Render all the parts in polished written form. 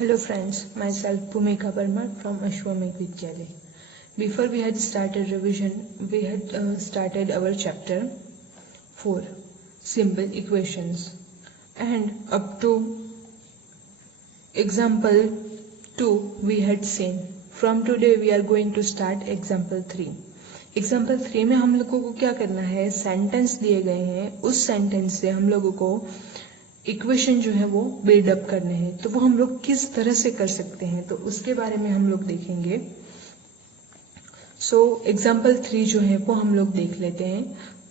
Hello friends, myself Bhumika Verma from Ashwamedh Vidyalaya. Before we had started revision, we had started our chapter 4, Simple Equations. And up to example 2 we had seen. From today we are going to start example 3. Example 3 में हम लोगों को क्या करना है, sentence दिए गए हैं, उस सेंटेंस से हम लोगों को इक्वेशन जो है वो बिल्डअप करने हैं. तो वो हम लोग किस तरह से कर सकते हैं, तो उसके बारे में हम लोग देखेंगे. सो एग्जाम्पल 3 जो है वो हम लोग देख लेते हैं.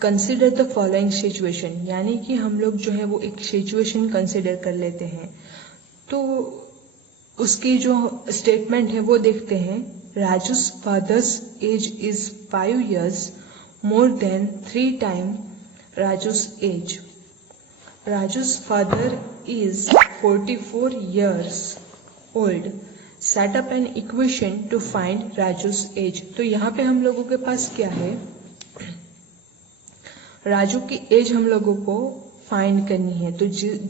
कंसिडर द फॉलोइंग सिचुएशन, यानी कि हम लोग जो है वो एक सिचुएशन कंसिडर कर लेते हैं. तो उसकी जो स्टेटमेंट है वो देखते हैं. राजू's father's age is 5 years more than 3 times Raju's age. Raju's father is 44 years old. Set up an equation to find Raju's age. तो यहाँ पे हम लोगों के पास क्या है, राजू की एज हम लोगों को फाइंड करनी है. तो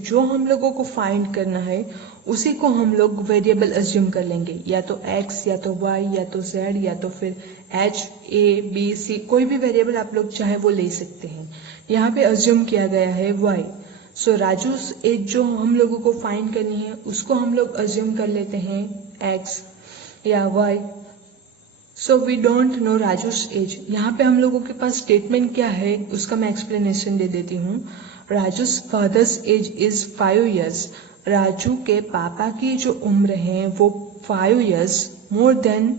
जो हम लोगों को फाइंड करना है उसी को हम लोग वेरिएबल अज्यूम कर लेंगे, या तो x या तो y या तो z या तो फिर h a b c, कोई भी वेरिएबल आप लोग चाहे वो ले सकते हैं. यहाँ पे अज्यूम किया गया है y. सो राजू एज जो हम लोगों को फाइंड करनी है उसको हम लोग अज्यूम कर लेते हैं x या y. So we don't know राजू's age. यहाँ पे हम लोगों के पास स्टेटमेंट क्या है उसका मैं एक्सप्लेनेशन दे देती हूँ. राजू's father's age is 5 years. Raju के पापा की जो उम्र है वो 5 years मोर देन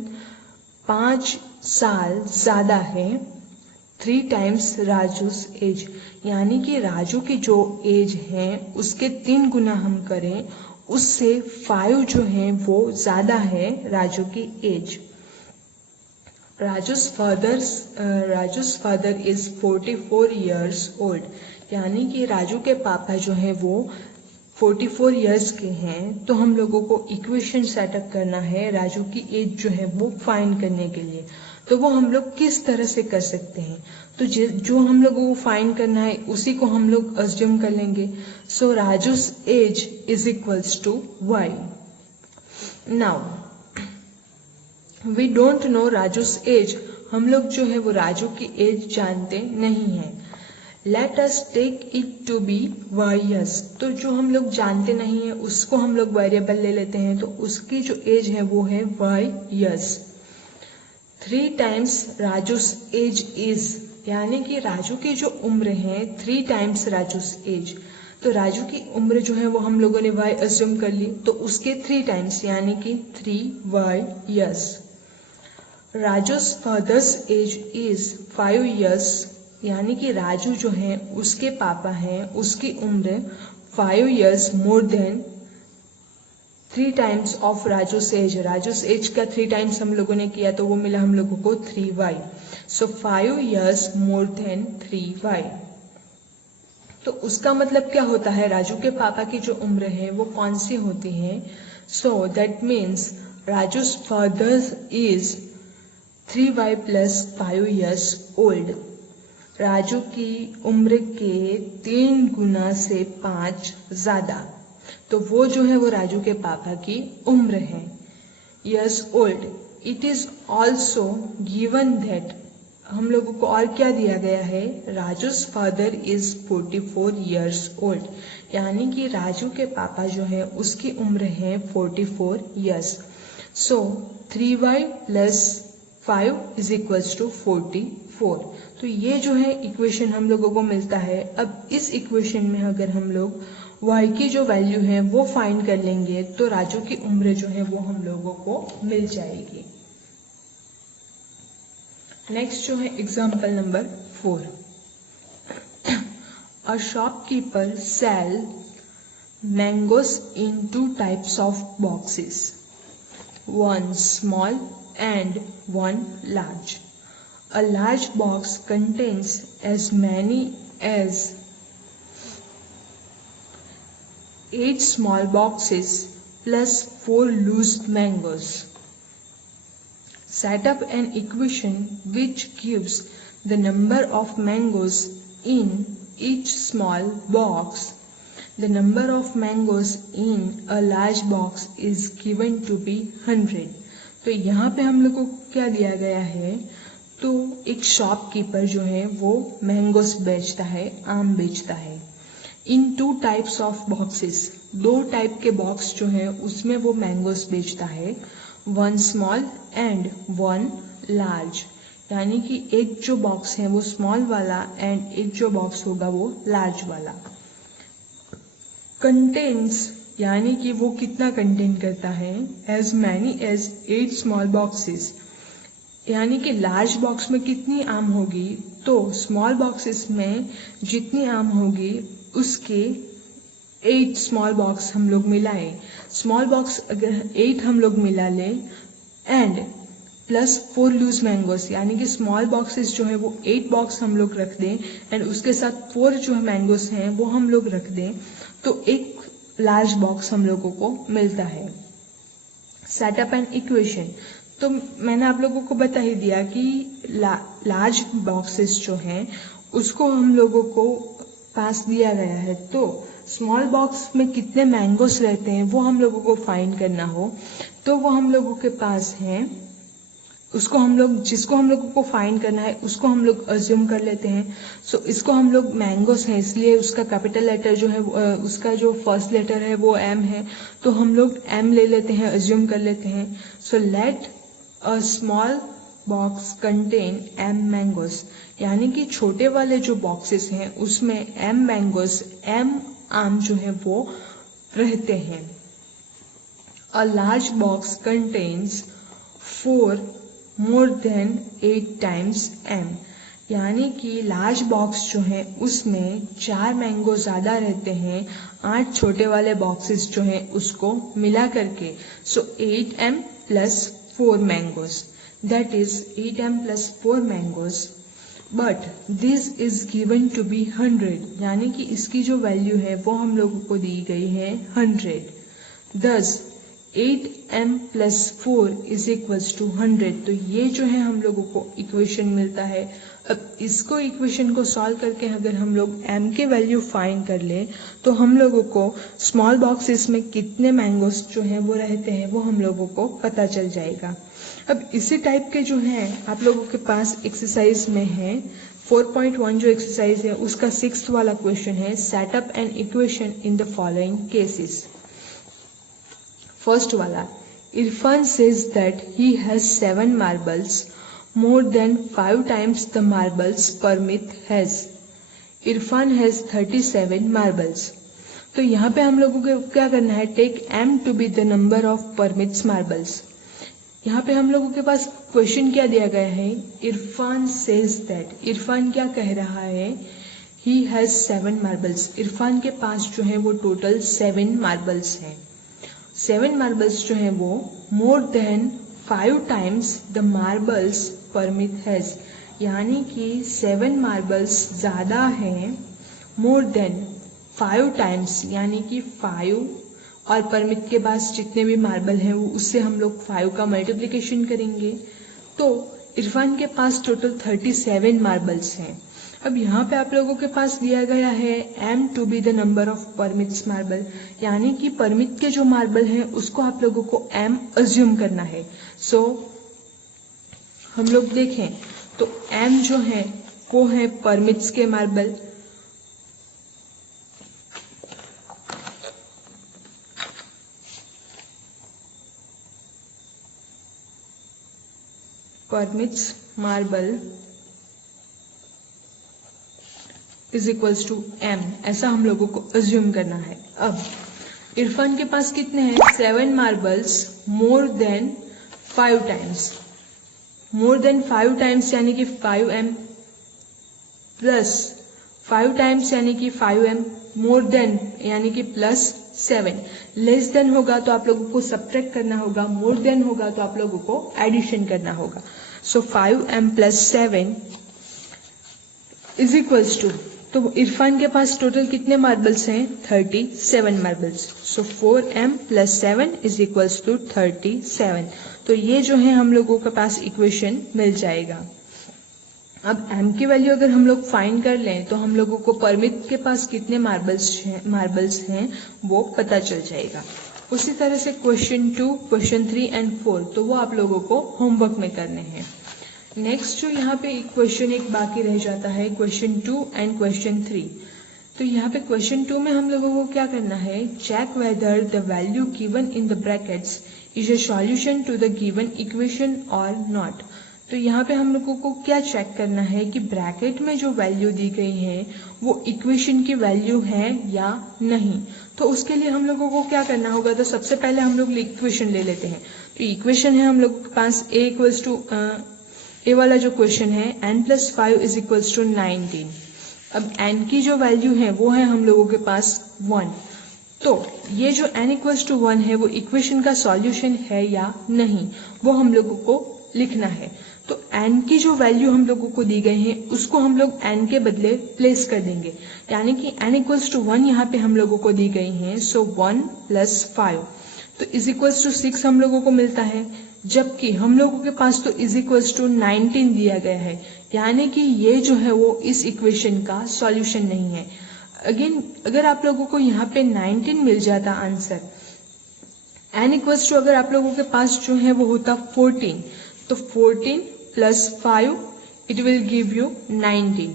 5 साल ज़्यादा है 3 times राजू's एज, यानी कि राजू की जो एज है उसके 3 गुना हम करें उससे 5 जो है वो ज़्यादा है राजू की age. Raju's father is 44 years old, यानी कि राजू के पापा जो है वो 44 years के हैं. तो हम लोगों को इक्वेशन सेटअप करना है राजू की एज जो है वो फाइंड करने के लिए. तो वो हम लोग किस तरह से कर सकते हैं, तो जो हम लोगों को फाइंड करना है उसी को हम लोग अज्यूम कर लेंगे. So Raju's age is equals to y. Now we don't know राजू's age. हम लोग जो है वो राजू की एज जानते नहीं हैं. Let us take it to be y years. तो जो हम लोग जानते नहीं है उसको हम लोग वेरिएबल ले लेते हैं. तो उसकी जो एज है वो है y years. 3 times Raju's age is, यानी कि राजू की जो उम्र है 3 times राजू's एज. तो राजू की उम्र जो है वो हम लोगों ने y अज्यूम कर ली, तो उसके 3 times यानी कि 3y years. Raju's father's age is 5 years, यानी कि राजू जो है उसके पापा हैं उसकी उम्र 5 years more than 3 times of Raju's age. Raju's age का 3 times हम लोगों ने किया तो वो मिला हम लोगों को 3y. सो 5 years मोर देन 3y. तो उसका मतलब क्या होता है, राजू के पापा की जो उम्र है वो कौन सी होती है. So that means Raju's father is 3y plus 5 years old. Raju की उम्र के 3 गुना से 5 ज़्यादा. तो वो जो है वो राजू के पापा की उम्र है. years old. It is also given that, हम लोगों को और क्या दिया गया है, राजू's फादर इज 44 years old, यानी कि राजू के पापा जो है उसकी उम्र है 44 years. So 3y plus 5 is equals to 44. तो ये जो है इक्वेशन हम लोगों को मिलता है. अब इस इक्वेशन में अगर हम लोग y की जो वैल्यू है वो फाइंड कर लेंगे तो राजू की उम्र जो है वो हम लोगों को मिल जाएगी. नेक्स्ट जो है example number 4. A shopkeeper sell mangoes in 2 types of boxes, one small and one large. A large box contains as many as 8 small boxes plus 4 loose mangoes. Set up an equation which gives the number of mangoes in each small box, the number of mangoes in a large box is given to be 100। तो यहाँ पे हम लोग को क्या दिया गया है, तो एक शॉपकीपर जो है वो मैंगोस बेचता है, आम बेचता है। इन 2 टाइप्स ऑफ बॉक्सेस, 2 टाइप के बॉक्स जो है उसमें वो मैंगोस बेचता है, 1 स्मॉल एंड 1 लार्ज। यानी कि एक जो बॉक्स है वो स्मॉल वाला एंड एक जो बॉक्स होगा वो लार्ज वाला। कंटेन्स यानी कि वो कितना कंटेन करता है, as many as 8 small boxes. यानी कि लार्ज बॉक्स में कितनी आम होगी, तो स्मॉल बॉक्सेस में जितनी आम होगी उसके 8 स्मॉल बॉक्स हम लोग मिलाएं। स्मॉल बॉक्स अगर 8 हम लोग मिला लें एंड प्लस 4 लूज मैंगोस, यानी कि स्मॉल बॉक्सेस जो है वो 8 बॉक्स हम लोग रख दें एंड उसके साथ 4 जो मैंगोस हैं वो हम लोग रख दें, तो एक लार्ज बॉक्स हम लोगों को मिलता है। सेटअप एंड इक्वेशन, तो मैंने आप लोगों को बता ही दिया कि लार्ज बॉक्सेस जो हैं उसको हम लोगों को पास दिया गया है, तो स्मॉल बॉक्स में कितने मैंगोस रहते हैं वो हम लोगों को फाइंड करना हो, तो वो हम लोगों के पास है, उसको हम लोग जिसको हम लोगों को फाइंड करना है उसको हम लोग अज्यूम कर लेते हैं। सो इसको हम लोग मैंगोस है इसलिए उसका कैपिटल लेटर जो है उसका जो फर्स्ट लेटर है वो एम है, तो हम लोग एम ले लेते हैं, अज्यूम कर लेते हैं। So let a small box contain m mangoes, यानी कि छोटे वाले जो बॉक्सेस हैं उसमें एम मैंगोस, एम आम जो है वो रहते हैं। A large box contains 4 more than 8 times m, यानी कि लार्ज बॉक्स जो है उसमें 4 मैंगो ज़्यादा रहते हैं 8 छोटे वाले बॉक्सेस जो हैं उसको मिला करके। So 8m plus 4 mangoes, that is 8m plus 4 mangoes, but this is given to be 100, यानी कि इसकी जो वैल्यू है वो हम लोगों को दी गई है 100। दस 8m plus 4 is equals to 100, तो ये जो है हम लोगों को इक्वेशन मिलता है। अब इसको इक्वेशन को सॉल्व करके अगर हम लोग m के वैल्यू फाइंड कर लें तो हम लोगों को स्मॉल बॉक्सेस में कितने मैंगोस जो हैं वो रहते हैं वो हम लोगों को पता चल जाएगा। अब इसी टाइप के जो हैं आप लोगों के पास एक्सरसाइज में है 4.1 जो एक्सरसाइज है उसका 6th वाला क्वेश्चन है, setup an equation in the following cases. First वाला, Irfan says that he has 7 marbles more than 5 times the marbles Parmit has. Irfan has 37 marbles. तो यहाँ पे हम लोगों को क्या करना है, take m to be the number of Parmit's marbles. यहाँ पे हम लोगों के पास क्वेश्चन क्या दिया गया है, इरफान says that, इरफान क्या कह रहा है, he has 7 marbles. इरफान के पास जो है वो टोटल 7 marbles हैं। 7 marbles जो है वो more than 5 times the marbles Parmit has, यानी कि 7 मार्बल्स ज़्यादा हैं मोर देन 5 टाइम्स, यानी कि 5 और परमित के पास जितने भी मार्बल हैं वो उससे हम लोग 5 का मल्टीप्लिकेशन करेंगे, तो इरफान के पास टोटल 37 मार्बल्स हैं। अब यहाँ पे आप लोगों के पास दिया गया है m to be the number of Parmit's marble, यानी कि परमित के जो मार्बल हैं उसको आप लोगों को m अज्यूम करना है। सो हम लोग देखें तो m जो है वो है परमिट्स के marble, Parmit's marble is equals to m, ऐसा हम लोगों को अज्यूम करना है। अब इरफान के पास कितने हैं, 7 marbles more than 5 times, more than 5 times यानी कि 5m प्लस 5 टाइम्स यानी कि 5m, मोर देन यानी कि प्लस 7, लेस देन होगा तो आप लोगों को सब्ट्रैक्ट करना होगा, मोर देन होगा तो आप लोगों को एडिशन करना होगा। So 5m plus 7 is equals to, तो इरफान के पास टोटल कितने मार्बल्स हैं, 37 marbles. So 4m plus 7 is equals to 37, तो ये जो है हम लोगों के पास इक्वेशन मिल जाएगा। अब m की वैल्यू अगर हम लोग फाइंड कर लें तो हम लोगों को परमित के पास कितने मार्बल्स हैं वो पता चल जाएगा। उसी तरह से क्वेश्चन 2, क्वेश्चन 3 एंड 4 तो वो आप लोगों को होमवर्क में करने हैं। नेक्स्ट जो यहाँ पे क्वेश्चन एक बाकी रह जाता है, क्वेश्चन 2 एंड क्वेश्चन 3। तो यहाँ पे क्वेश्चन 2 में हम लोगों को क्या करना है, check whether the value given in the brackets is a solution to the given equation और नॉट। तो यहाँ पे हम लोगों को क्या चेक करना है कि ब्रैकेट में जो वैल्यू दी गई है वो इक्वेशन की वैल्यू है या नहीं। तो उसके लिए हम लोगों को क्या करना होगा, तो सबसे पहले हम लोग इक्वेशन ले लेते हैं। तो इक्वेशन है हम लोग के पास ए वाला जो क्वेश्चन है n+5 इज इक्वल्स टू 19। अब n की जो वैल्यू है वो है हम लोगों के पास 1। तो ये जो n=1 है वो इक्वेशन का सॉल्यूशन है या नहीं वो हम लोगों को लिखना है। तो n की जो वैल्यू हम लोगों को दी गई है उसको हम लोग n के बदले प्लेस कर देंगे, यानी कि n=1 यहाँ पे हम लोगों को दी गई है। सो 1 + 5 तो =6 हम लोगों को मिलता है, जबकि हम लोगों के पास तो =19 दिया गया है, यानी कि ये जो है वो इस इक्वेशन का सॉल्यूशन नहीं है। अगेन अगर आप लोगों को यहाँ पे 19 मिल जाता आंसर, n= अगर आप लोगों के पास जो है वो होता 14, तो 14 + 5 it will give you 19।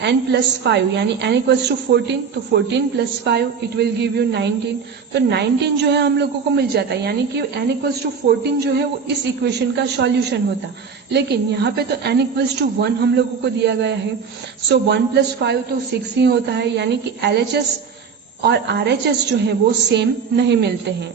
n+5 यानी n=14 तो 14 + 5 इट विल गिव यू 19। तो 19 जो है हम लोगों को मिल जाता है, यानी कि n=14 जो है वो इस इक्वेशन का सॉल्यूशन होता। लेकिन यहाँ पे तो n=1 हम लोगों को दिया गया है। सो 1 + 5 तो 6 ही होता है, यानी कि LHS और RHS जो है वो सेम नहीं मिलते हैं।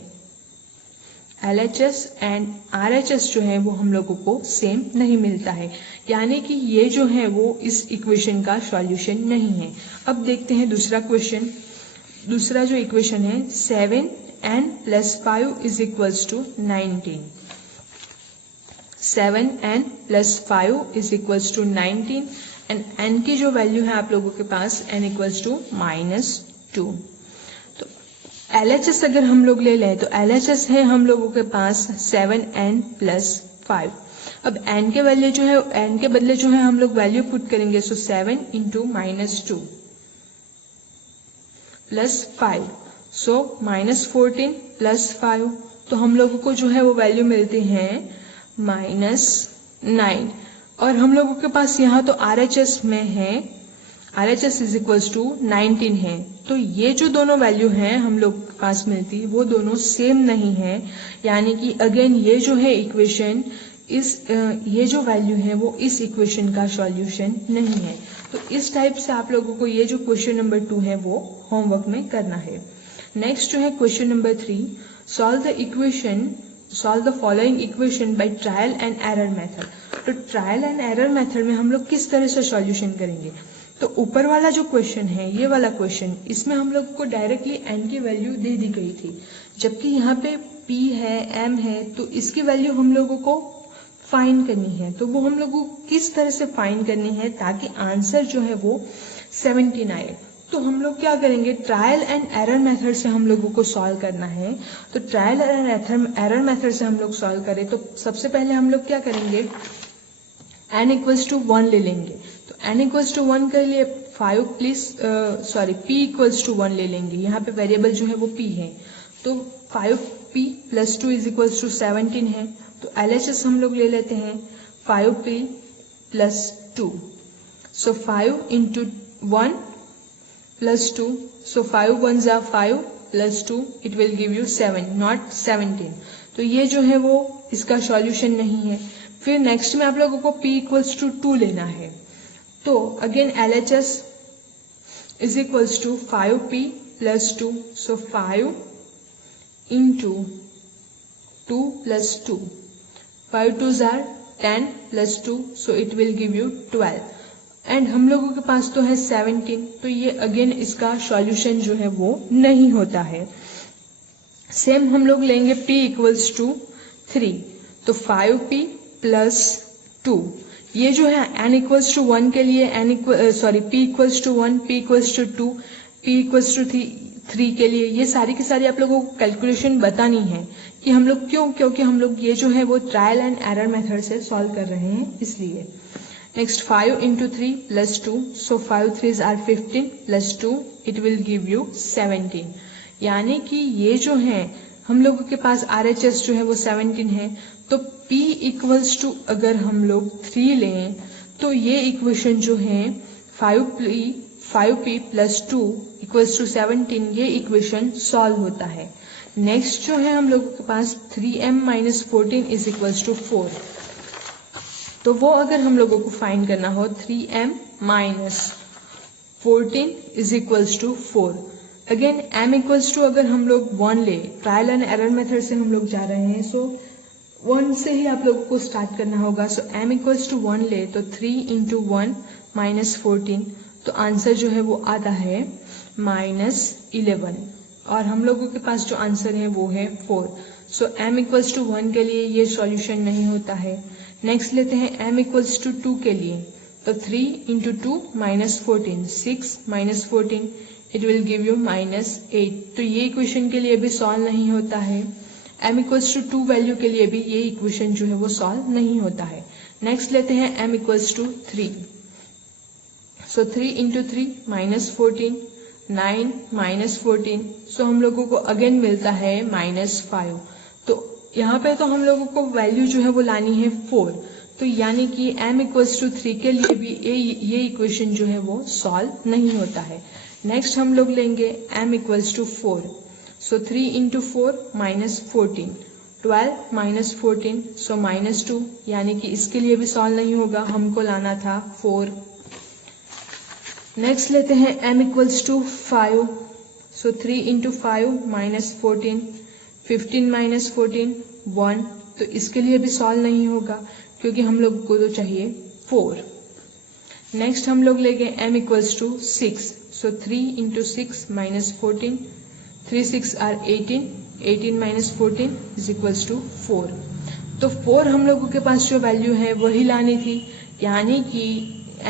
LHS एंड RHS जो है वो हम लोगों को सेम नहीं मिलता है, यानी कि ये जो है वो इस इक्वेशन का सॉल्यूशन नहीं है। अब देखते हैं दूसरा क्वेश्चन। दूसरा जो इक्वेशन है 7n + 5 is equals to 19। 7n + 5 is equals to 19 and n की जो वैल्यू है आप लोगों के पास n = -2। तो LHS अगर हम लोग ले लें तो LHS है हम लोगों के पास 7n + 5। अब n के वैल्यू जो है n के बदले जो है हम लोग वैल्यू पुट करेंगे। सो 7 × -2 + 5 सो -14 + 5 तो हम लोगों को जो है वो वैल्यू मिलती है -9। और हम लोगों के पास यहाँ तो RHS में है RHS = 19 है। तो ये जो दोनों वैल्यू हैं हम लोग के पास मिलती वो दोनों सेम नहीं है, यानी कि अगेन ये जो है इक्वेशन ये जो वैल्यू है वो इस इक्वेशन का सॉल्यूशन नहीं है। तो इस टाइप से आप लोगों को ये जो क्वेश्चन नंबर 2 है वो होमवर्क में करना है। नेक्स्ट जो है question number 3, solve the following equation by trial and error method. तो ट्रायल एंड एरर मेथड में हम लोग किस तरह से सॉल्यूशन करेंगे। तो ऊपर वाला जो क्वेश्चन है ये वाला क्वेश्चन, इसमें हम लोग को डायरेक्टली n की वैल्यू दे दी गई थी, जबकि यहाँ पे p है m है तो इसकी वैल्यू हम लोगों को फाइंड करनी है। तो वो हम लोगों को किस तरह से फाइंड करनी है ताकि आंसर जो है वो 17 आए। तो हम लोग क्या करेंगे, ट्रायल एंड एरर मेथड से हम लोगों को सॉल्व करना है। तो ट्रायल एंड एरर मेथड से हम लोग सॉल्व करें तो सबसे पहले हम लोग क्या करेंगे, n=1 ले लेंगे। तो n=1 के लिए p=1 ले लेंगे। यहाँ पे वेरिएबल जो है वो p है, तो 5p + 2 = 17 है। तो LHS हम लोग ले लेते हैं 5p + 2। So 5 × 1 + 2 so 5 1s are 5 + 2 it will give you 7 not 17। तो ये जो है वो इसका सॉल्यूशन नहीं है। फिर नेक्स्ट में आप लोगों को p = 2 लेना है। तो again LHS = 5p + 2 so 5 × 2 + 2 5 2s are 10 + 2 so it will give you 12 and हम लोगों के पास तो है 17। तो ये अगेन इसका सॉल्यूशन जो है वो नहीं होता है। सेम हम लोग लेंगे p = 3 तो 5p + 2। ये जो है n=1 के लिए p = 1 p = 2 p = 3 के लिए ये सारी की सारी आप लोगों को कैलकुलेशन बतानी है कि हम लोग क्योंकि हम लोग ये जो है वो ट्रायल एंड एरर मेथड से सॉल्व कर रहे हैं इसलिए। Next 5 into 3 plus 2. So 5 3s are 15 plus 2 it will give you 17. यानी कि ये जो है हम लोगों के पास RHS जो है वो 17 है, तो P इक्वल्स टू अगर हम लोग 3 लें तो ये इक्वेशन जो है 5P प्लस 2 इक्वल्स टू 17, ये इक्वेशन सॉल्व होता है। नेक्स्ट जो है हम लोगों के पास 3m minus 14 is equals to 4, तो वो अगर हम लोगों को फाइंड करना हो 3m minus 14 is equals to 4। Again m equals to अगर हम लोग 1 ले, ट्रायल एंड एरर मेथड से हम लोग जा रहे हैं, सो 1 से ही आप लोगों को स्टार्ट करना होगा। सो m इक्वल्स टू 1 ले तो 3 इंटू 1 माइनस 14, तो आंसर जो है वो आता है माइनस 11, और हम लोगों के पास जो आंसर है वो है 4। सो m इक्वल्स टू 1 के लिए ये सॉल्यूशन नहीं होता है। नेक्स्ट लेते हैं m इक्वल्स टू 2 के लिए, तो 3 into 2 minus 14, 6 minus 14 it will give you minus 8, तो ये इक्वेशन के लिए भी सॉल्व नहीं होता है। m इक्वल्स टू 2 वैल्यू के लिए भी ये इक्वेशन जो है वो सॉल्व नहीं होता है। नेक्स्ट लेते हैं m equals to 3, so 3 into 3 minus 14, 9 minus 14, so हम लोगों को अगेन मिलता है माइनस 5। तो यहाँ पे तो हम लोगों को वैल्यू जो है वो लानी है 4, तो यानी कि m इक्वल्स टू 3 के लिए भी ये इक्वेशन जो है वो सॉल्व नहीं होता है। नेक्स्ट हम लोग लेंगे m equals to 4, so 3 into 4 minus 14, 12 minus 14, so minus 2, यानी कि इसके लिए भी सॉल्व नहीं होगा, हमको लाना था 4। नेक्स्ट लेते हैं m equals to 5, so 3 into 5 minus 14, 15 minus 14, 1, तो इसके लिए भी सॉल्व नहीं होगा क्योंकि हम लोग को तो चाहिए 4। नेक्स्ट हम लोग लेंगे m equals to 6, so 3 into 6 minus 14, 3 6 are 18, 18 minus 14 is equals to 4। तो 4 हम लोगों के पास जो वैल्यू है वही लानी थी, यानी कि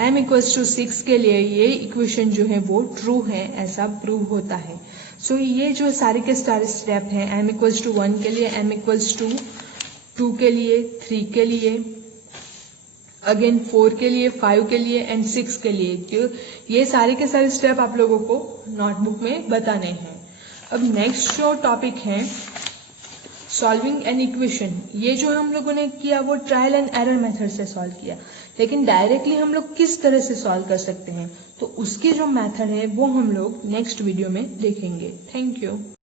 m इक्वल्स टू 6 के लिए ये इक्वेशन जो है वो ट्रू है, ऐसा प्रूव होता है। सो ये जो सारे के सारे स्टेप हैं, m इक्वल्स टू 1 के लिए, m इक्वल्स टू 2 के लिए, 3 के लिए, अगेन 4 के लिए, 5 के लिए एंड 6 के लिए, जो ये सारे के सारे स्टेप आप लोगों को नोटबुक में बताने हैं। अब नेक्स्ट जो टॉपिक है सॉल्विंग एन इक्वेशन, ये जो हम लोगों ने किया वो ट्रायल एंड एरर मेथड से सॉल्व किया, लेकिन डायरेक्टली हम लोग किस तरह से सॉल्व कर सकते हैं, तो उसकी जो मेथड है वो हम लोग नेक्स्ट वीडियो में देखेंगे। Thank you.